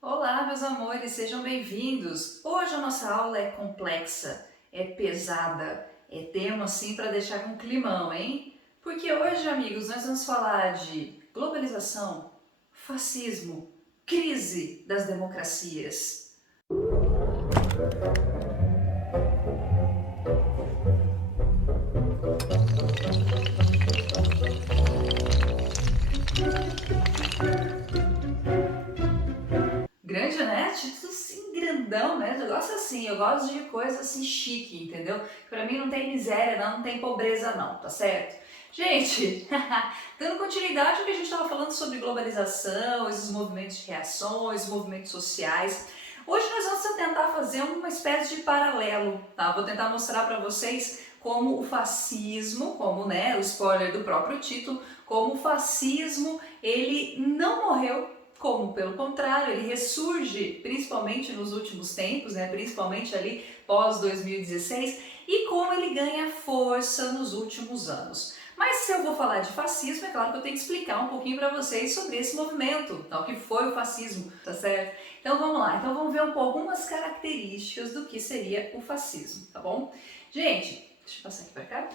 Olá, meus amores, sejam bem-vindos. Hoje a nossa aula é complexa, é pesada, é tema assim para deixar com climão, hein? Porque hoje, amigos, nós vamos falar de globalização, fascismo, crise das democracias. Grande, né? Título assim, grandão, né? Eu gosto assim, eu gosto de coisa assim chique, entendeu? Pra mim não tem miséria, não tem pobreza, não, tá certo? Gente, dando continuidade ao que a gente estava falando sobre globalização, esses movimentos de reações, movimentos sociais. Hoje nós vamos tentar fazer uma espécie de paralelo, tá? Vou tentar mostrar para vocês como o fascismo, como né, o spoiler do próprio título, como o fascismo ele não morreu, como pelo contrário, ele ressurge principalmente nos últimos tempos, né, principalmente ali pós 2016, e como ele ganha força nos últimos anos. Mas se eu vou falar de fascismo, é claro que eu tenho que explicar um pouquinho para vocês sobre esse movimento, tá? O que foi o fascismo, tá certo? Então vamos lá, então vamos ver um pouco algumas características do que seria o fascismo, tá bom? Gente, deixa eu passar aqui para cá.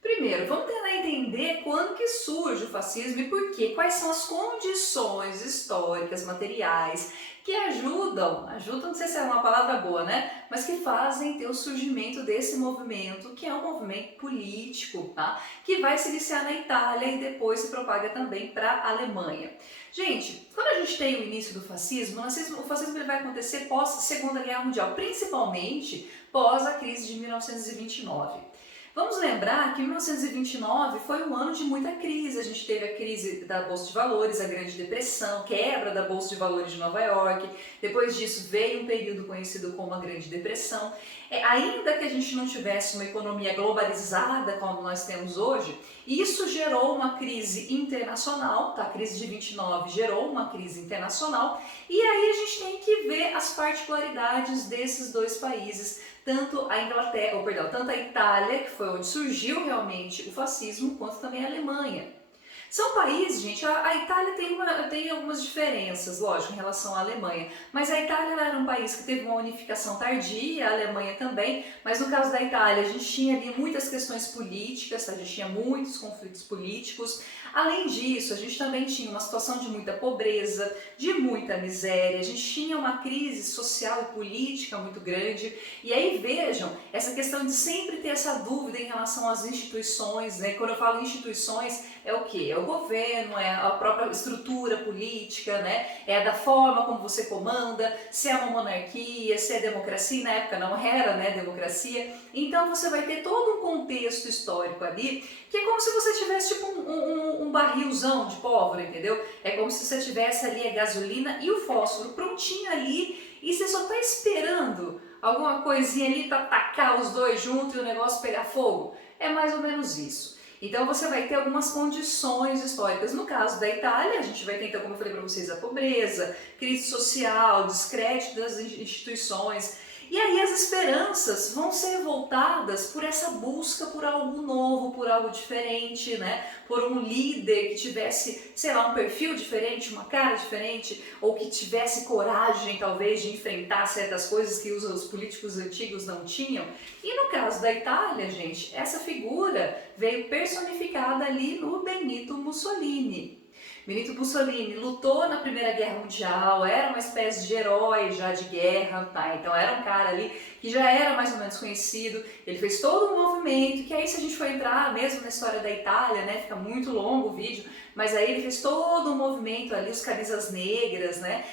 Primeiro, vamos tentar entender quando que surge o fascismo e por quê, quais são as condições históricas, materiais, que ajudam, não sei se é uma palavra boa, né? Mas que fazem ter o surgimento desse movimento, que é um movimento político, tá? Que vai se iniciar na Itália e depois se propaga também para a Alemanha. Gente, quando a gente tem o início do fascismo, o fascismo ele vai acontecer pós Segunda Guerra Mundial, principalmente pós a crise de 1929. Vamos lembrar que 1929 foi um ano de muita crise. A gente teve a crise da Bolsa de Valores, a Grande Depressão, quebra da Bolsa de Valores de Nova York. Depois disso veio um período conhecido como a Grande Depressão. Ainda que a gente não tivesse uma economia globalizada como nós temos hoje, isso gerou uma crise internacional, tá? A crise de 29 gerou uma crise internacional, e aí a gente tem que ver as particularidades desses dois países, tanto a Inglaterra, ou perdão, tanto a Itália, que foi onde surgiu realmente o fascismo, quanto também a Alemanha. São países, gente, a Itália tem algumas diferenças, lógico, em relação à Alemanha, mas a Itália era um país que teve uma unificação tardia, a Alemanha também, mas no caso da Itália a gente tinha ali muitas questões políticas, a gente tinha muitos conflitos políticos. Além disso, a gente também tinha uma situação de muita pobreza, de muita miséria, a gente tinha uma crise social e política muito grande. E aí vejam, essa questão de sempre ter essa dúvida em relação às instituições, né? Quando eu falo instituições, é o quê? É o governo, é a própria estrutura política, né? É da forma como você comanda, se é uma monarquia, se é democracia, e na época não era, né, democracia. Então você vai ter todo um contexto histórico ali, que é como se você tivesse tipo um barrilzão de pólvora, entendeu? É como se você tivesse ali a gasolina e o fósforo prontinho ali, e você só está esperando alguma coisinha ali para tacar os dois juntos e o negócio pegar fogo. É mais ou menos isso. Então você vai ter algumas condições históricas. No caso da Itália, a gente vai ter, então, como eu falei para vocês, a pobreza, crise social, descrédito das instituições. E aí as esperanças vão ser voltadas por essa busca por algo novo, por algo diferente, né? Por um líder que tivesse, sei lá, um perfil diferente, uma cara diferente, ou que tivesse coragem, talvez, de enfrentar certas coisas que os políticos antigos não tinham. E no caso da Itália, gente, essa figura veio personificada ali no Benito Mussolini. Benito Mussolini lutou na Primeira Guerra Mundial, era uma espécie de herói já de guerra, tá? Então era um cara ali que já era mais ou menos conhecido, ele fez todo um movimento, que aí se a gente for entrar mesmo na história da Itália, né, fica muito longo o vídeo, mas aí ele fez todo um movimento ali, os camisas negras, né,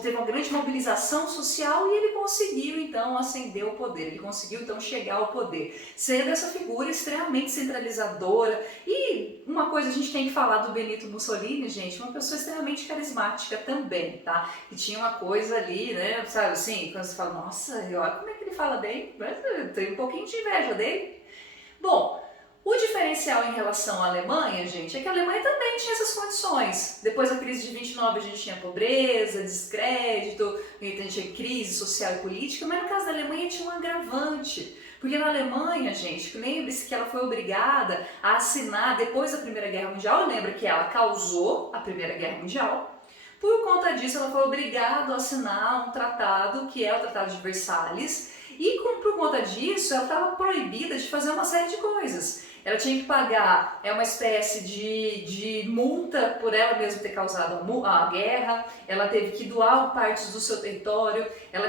teve uma grande mobilização social e ele conseguiu então ascender ao poder, ele conseguiu então chegar ao poder, sendo essa figura extremamente centralizadora. E uma coisa a gente tem que falar do Benito Mussolini, gente, uma pessoa extremamente carismática também, tá? Que tinha uma coisa ali, né, sabe assim, quando você fala, nossa, olha como é que ele fala bem, eu tenho um pouquinho de inveja dele. Bom, o diferencial em relação à Alemanha, gente, é que a Alemanha também tinha essas condições. Depois da crise de 29 a gente tinha pobreza, descrédito, a gente tinha crise social e política, mas no caso da Alemanha tinha um agravante. Porque na Alemanha, gente, lembre-se que ela foi obrigada a assinar, depois da Primeira Guerra Mundial, lembra que ela causou a Primeira Guerra Mundial, Por conta disso, ela foi obrigada a assinar um tratado, que é o Tratado de Versalhes, e por conta disso, ela estava proibida de fazer uma série de coisas. Ela tinha que pagar uma espécie de multa por ela mesma ter causado a guerra, ela teve que doar partes do seu território, ela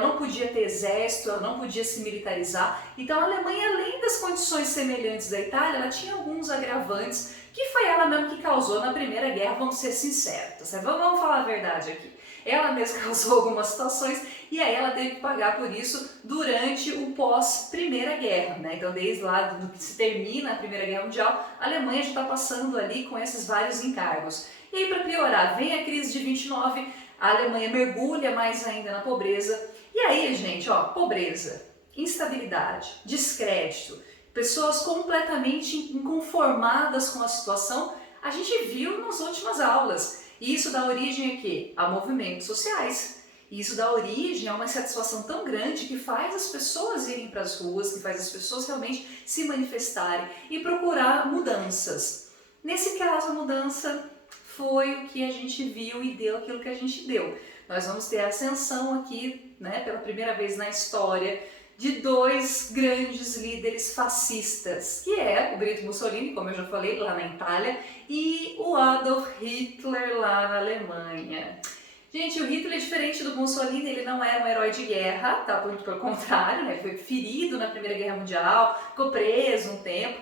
não podia ter exército, ela não podia se militarizar. Então a Alemanha, além das condições semelhantes da Itália, ela tinha alguns agravantes que foi ela mesma que causou na Primeira Guerra, vamos ser sinceros, vamos falar a verdade aqui. Ela mesma causou algumas situações e aí ela teve que pagar por isso durante o pós-Primeira Guerra, né? Então desde lá do que se termina a Primeira Guerra Mundial, a Alemanha já está passando ali com esses vários encargos. E aí para piorar, vem a crise de 29, a Alemanha mergulha mais ainda na pobreza. E aí, gente, ó, pobreza, instabilidade, descrédito, pessoas completamente inconformadas com a situação, a gente viu nas últimas aulas. E isso dá origem a quê? A movimentos sociais. E isso dá origem a uma insatisfação tão grande que faz as pessoas irem para as ruas, que faz as pessoas realmente se manifestarem e procurar mudanças. Nesse caso, a mudança foi o que a gente viu e deu aquilo que a gente deu. Nós vamos ter a ascensão aqui, né, pela primeira vez na história, de dois grandes líderes fascistas, que é o Benito Mussolini, como eu já falei, lá na Itália, e o Adolf Hitler lá na Alemanha. Gente, o Hitler, diferente do Mussolini, ele não era um herói de guerra, tá? Muito pelo contrário, né? Foi ferido na Primeira Guerra Mundial, ficou preso um tempo.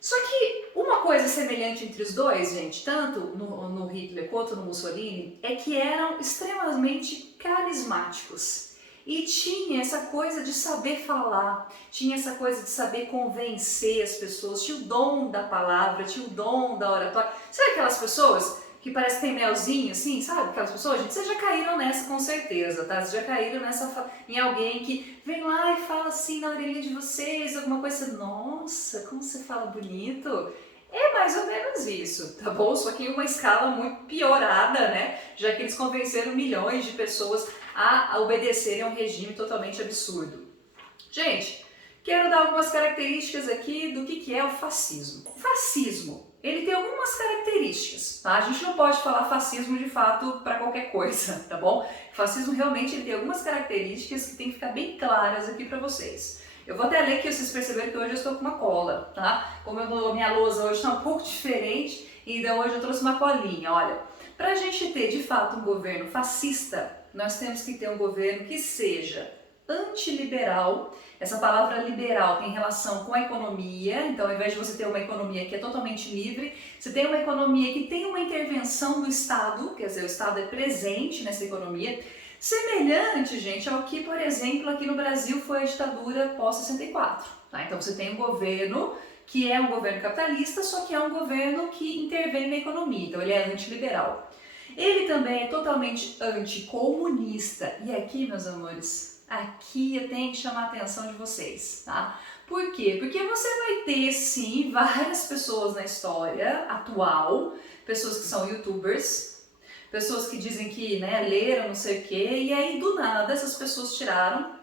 Só que uma coisa semelhante entre os dois, gente, tanto no Hitler quanto no Mussolini, é que eram extremamente carismáticos. E tinha essa coisa de saber falar, tinha essa coisa de saber convencer as pessoas, tinha o dom da palavra, tinha o dom da oratória. Sabe aquelas pessoas que parece que tem melzinho, assim, sabe? Aquelas pessoas, gente, vocês já caíram nessa com certeza, tá? Vocês já caíram em alguém que vem lá e fala assim na orelhinha de vocês, alguma coisa, nossa, como você fala bonito. É mais ou menos isso, tá bom? Só que em uma escala muito piorada, né? Já que eles convenceram milhões de pessoas a obedecerem a um regime totalmente absurdo. Gente, quero dar algumas características aqui do que é o fascismo. O fascismo, ele tem algumas características, tá? A gente não pode falar fascismo de fato para qualquer coisa, tá bom? O fascismo realmente ele tem algumas características que tem que ficar bem claras aqui para vocês. Eu vou até ler que vocês perceberam que hoje eu estou com uma cola, tá? Como minha lousa hoje está um pouco diferente, então hoje eu trouxe uma colinha, olha. Para a gente ter de fato um governo fascista, nós temos que ter um governo que seja antiliberal. Essa palavra liberal tem relação com a economia, então ao invés de você ter uma economia que é totalmente livre, você tem uma economia que tem uma intervenção do Estado, quer dizer, o Estado é presente nessa economia, semelhante, gente, ao que, por exemplo, aqui no Brasil foi a ditadura pós-64. Tá? Então você tem um governo que é um governo capitalista, só que é um governo que intervém na economia, então ele é antiliberal. Ele também é totalmente anticomunista. E aqui, meus amores, aqui eu tenho que chamar a atenção de vocês, tá? Por quê? Porque você vai ter, sim, várias pessoas na história atual, pessoas que são youtubers, pessoas que dizem que, né, leram não sei o quê, e aí do nada essas pessoas tiraram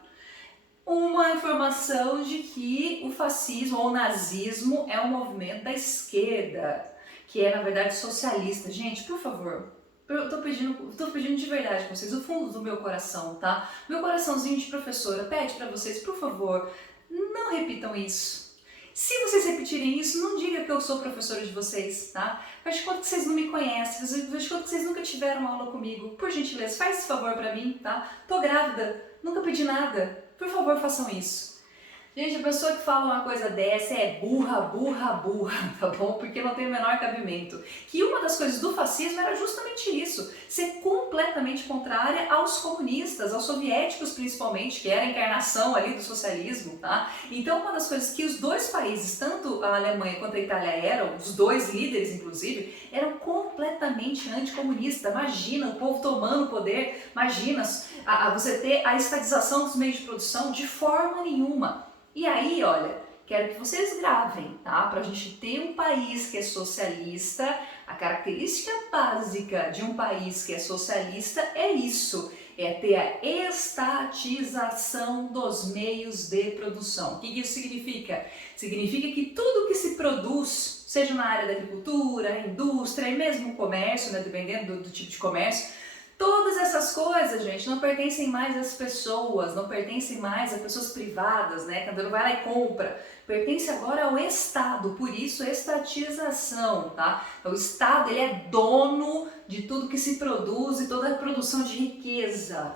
uma informação de que o fascismo ou o nazismo é um movimento da esquerda, que é, na verdade, socialista. Gente, por favor, eu tô pedindo de verdade pra vocês, do fundo do meu coração, tá? Meu coraçãozinho de professora pede pra vocês, por favor, não repitam isso. Se vocês repetirem isso, não diga que eu sou professora de vocês, tá? Faz de conta que vocês não me conhecem, faz de conta que vocês nunca tiveram aula comigo. Por gentileza, faz esse favor pra mim, tá? Tô grávida, nunca pedi nada. Por favor, façam isso. Gente, a pessoa que fala uma coisa dessa é burra, burra, burra, tá bom? Porque não tem o menor cabimento. Que uma das coisas do fascismo era justamente isso, ser completamente contrária aos comunistas, aos soviéticos principalmente, que era a encarnação ali do socialismo, tá? Então uma das coisas que os dois países, tanto a Alemanha quanto a Itália eram, os dois líderes inclusive, eram completamente anticomunistas. Imagina o povo tomando o poder, imagina você ter a estatização dos meios de produção de forma nenhuma. E aí, olha, quero que vocês gravem, tá? Para a gente ter um país que é socialista, a característica básica de um país que é socialista é isso, é ter a estatização dos meios de produção. O que isso significa? Significa que tudo que se produz seja na área da agricultura, indústria e mesmo o comércio, né, dependendo do tipo de comércio. Todas essas coisas, gente, não pertencem mais às pessoas, não pertencem mais a pessoas privadas, né? Quando vai lá e compra, pertence agora ao Estado, por isso estatização, tá? Então, o Estado, ele é dono de tudo que se produz e toda a produção de riqueza.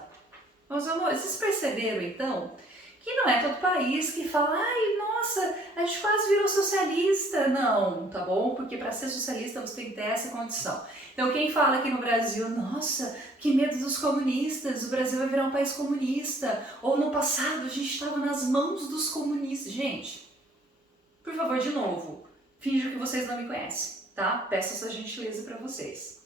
Meus amores, vocês perceberam então que não é todo país que fala, ai, nossa, a gente quase virou socialista. Não, tá bom? Porque para ser socialista você tem que ter essa condição. Então quem fala aqui no Brasil, nossa, que medo dos comunistas, o Brasil vai virar um país comunista, ou no passado a gente estava nas mãos dos comunistas. Gente, por favor, de novo, finjam que vocês não me conhecem, tá? Peço essa gentileza para vocês.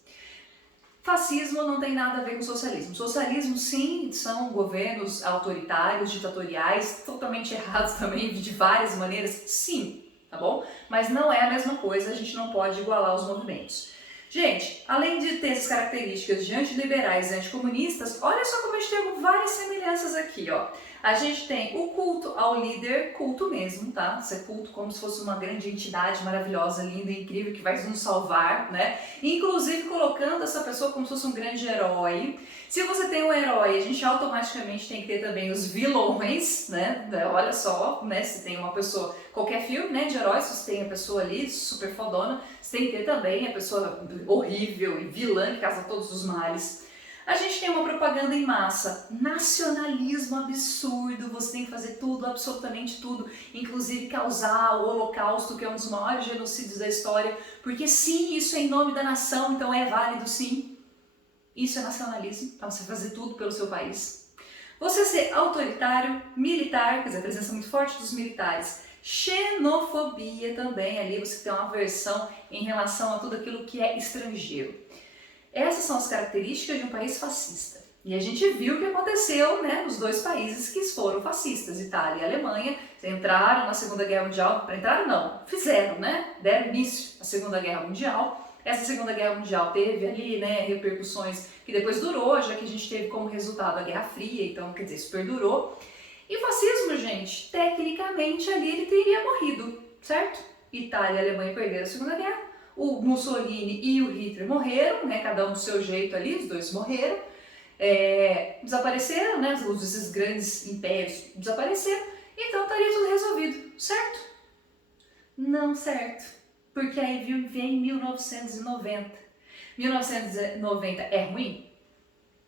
Fascismo não tem nada a ver com socialismo. Socialismo, sim, são governos autoritários, ditatoriais, totalmente errados também, de várias maneiras, sim, tá bom? Mas não é a mesma coisa, a gente não pode igualar os movimentos. Gente, além de ter essas características de antiliberais e anticomunistas, olha só como a gente tem várias semelhanças aqui, ó. A gente tem o culto ao líder, culto mesmo, tá? Isso é culto como se fosse uma grande entidade maravilhosa, linda e incrível que vai nos salvar, né? Inclusive colocando essa pessoa como se fosse um grande herói. Se você tem um herói, a gente automaticamente tem que ter também os vilões, né? Olha só, né? Se tem uma pessoa, qualquer filme, né, de heróis, se você tem a pessoa ali super fodona, você tem que ter também a pessoa horrível e vilã que causa todos os males. A gente tem uma propaganda em massa, nacionalismo absurdo, você tem que fazer tudo, absolutamente tudo, inclusive causar o Holocausto, que é um dos maiores genocídios da história, porque sim, isso é em nome da nação, então é válido sim. Isso é nacionalismo, então você fazer tudo pelo seu país. Você ser autoritário, militar, quer dizer, a presença muito forte dos militares. Xenofobia também, ali você tem uma aversão em relação a tudo aquilo que é estrangeiro. Essas são as características de um país fascista. E a gente viu o que aconteceu, né, nos dois países que foram fascistas, Itália e Alemanha, entraram na Segunda Guerra Mundial, entraram não, fizeram, né, deram início à Segunda Guerra Mundial. Essa Segunda Guerra Mundial teve ali, né, repercussões que depois durou, já que a gente teve como resultado a Guerra Fria, então, quer dizer, isso perdurou. E o fascismo, gente, tecnicamente ali ele teria morrido, certo? Itália e Alemanha perderam a Segunda Guerra. O Mussolini e o Hitler morreram, né, cada um do seu jeito ali, os dois morreram, desapareceram, né, esses grandes impérios desapareceram, então estaria tudo resolvido, certo? Não certo, porque aí vem 1990. 1990 é ruim?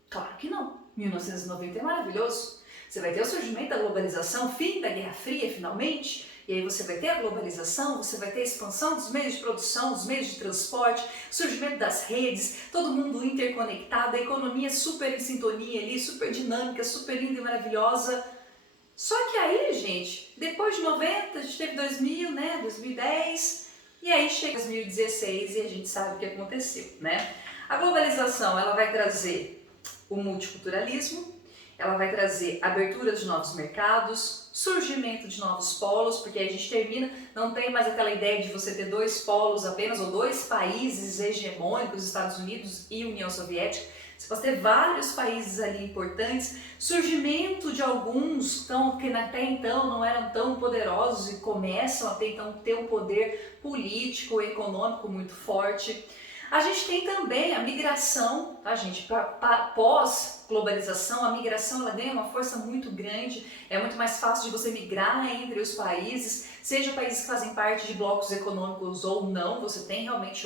Claro que não. 1990 é maravilhoso. Você vai ter o surgimento da globalização, fim da Guerra Fria, finalmente. E aí você vai ter a globalização, você vai ter a expansão dos meios de produção, dos meios de transporte, surgimento das redes, todo mundo interconectado, a economia super em sintonia ali, super dinâmica, super linda e maravilhosa. Só que aí, gente, depois de 90, a gente teve 2000, né, 2010, e aí chega 2016 e a gente sabe o que aconteceu, né? A globalização, ela vai trazer o multiculturalismo, ela vai trazer abertura de novos mercados, surgimento de novos polos, porque aí a gente termina, não tem mais aquela ideia de você ter dois polos apenas, ou dois países hegemônicos, Estados Unidos e União Soviética. Você pode ter vários países ali importantes, surgimento de alguns que até então não eram tão poderosos e começam a ter, então, ter um poder político e econômico muito forte. A gente tem também a migração, tá, gente? Pós-globalização, a migração ela ganha uma força muito grande, é muito mais fácil de você migrar entre os países, seja países que fazem parte de blocos econômicos ou não, você tem realmente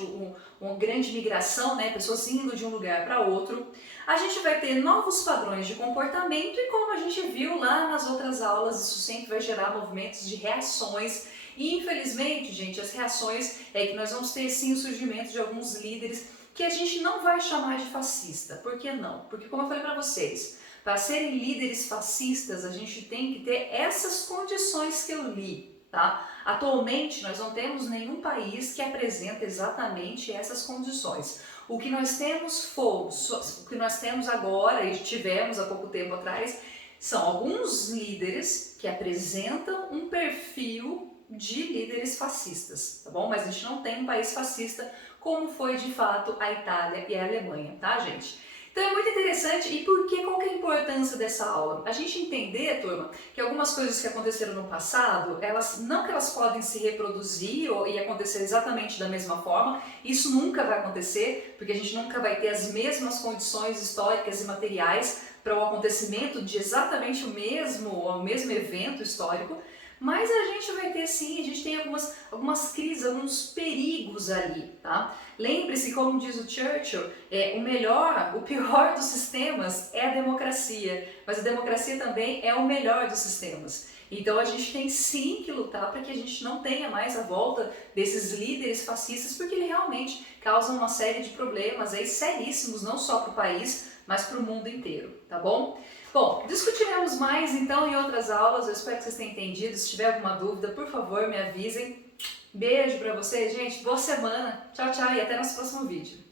uma grande migração, né? Pessoas indo de um lugar para outro. A gente vai ter novos padrões de comportamento e como a gente viu lá nas outras aulas, isso sempre vai gerar movimentos de reações. E infelizmente, gente, as reações é que nós vamos ter sim o surgimento de alguns líderes que a gente não vai chamar de fascista. Por que não? Porque como eu falei para vocês, para serem líderes fascistas a gente tem que ter essas condições que eu li, tá? Atualmente nós não temos nenhum país que apresenta exatamente essas condições. O que nós temos o que nós temos agora e tivemos há pouco tempo atrás, são alguns líderes que apresentam um perfil de líderes fascistas, tá bom? Mas a gente não tem um país fascista como foi de fato a Itália e a Alemanha, tá, gente? Então é muito interessante. E por que, qual que é a importância dessa aula? A gente entender, turma, que algumas coisas que aconteceram no passado, elas não que elas podem se reproduzir e acontecer exatamente da mesma forma, isso nunca vai acontecer, porque a gente nunca vai ter as mesmas condições históricas e materiais para o acontecimento de exatamente o mesmo evento histórico, mas a gente vai ter sim, a gente tem algumas crises, alguns perigos ali, tá? Lembre-se, como diz o Churchill, o pior dos sistemas é a democracia, mas a democracia também é o melhor dos sistemas. Então a gente tem sim que lutar para que a gente não tenha mais a volta desses líderes fascistas, porque eles realmente causam uma série de problemas aí seríssimos, não só para o país, mas para o mundo inteiro, tá bom? Bom, discutiremos mais então em outras aulas, eu espero que vocês tenham entendido. Se tiver alguma dúvida, por favor, me avisem. Beijo pra vocês, gente, boa semana, tchau, tchau e até nosso próximo vídeo.